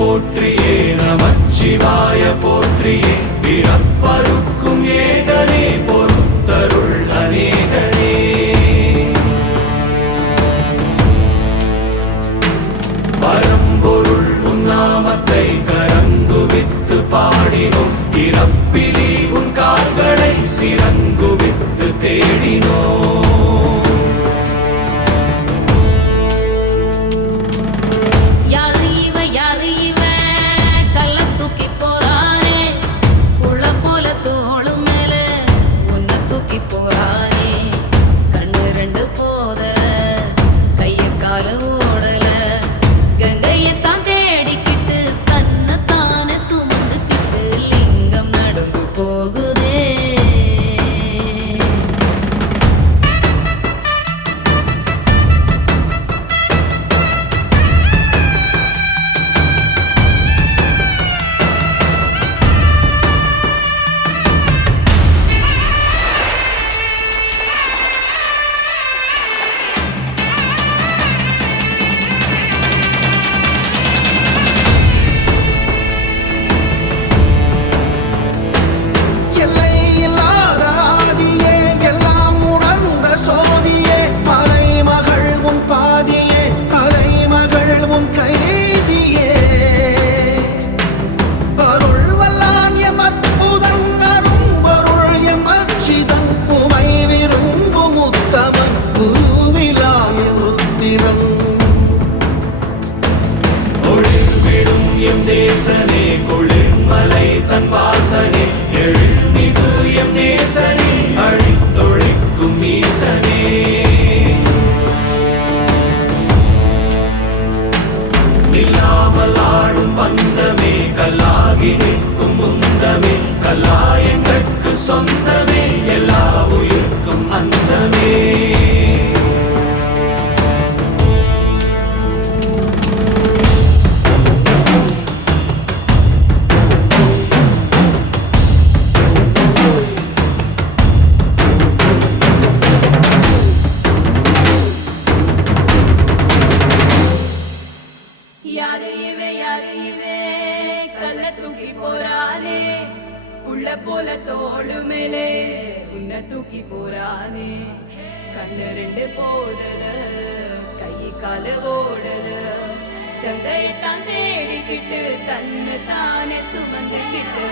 போற்றியே நமச்சிவாய போற்றியே பிறப்பருக்கும் ஏகனே பொறுத்தருள் அநேகனே பரம்பொருள் உன்னாமத்தை கரங்குவித்து பாடினோம் இறப்பிலி உன் கால்களை சிறங்குவித்து தேடினோம் தேசனே குளிர்மலை தன் வாசனே எழுமிகு எம் நேசனே அழித்தொழிக்கும் ஈசனே நில்லாமல் ஆடும் பந்தமே கல்லாகி நிற்கும் முந்தமே கல்லாயங்கட்கு சொந்தமே எல்லா உயிர்க்கும் அந்தமே தூக்கி போறானே புள்ள போல தோளு மேலே உன்னை தூக்கி போறானே கண்ணு ரெண்டு போதல கை கால ஓடல கங்கையத்தான் தேடிக்கிட்டு தன்னை தானே சுமந்துக்கிட்டு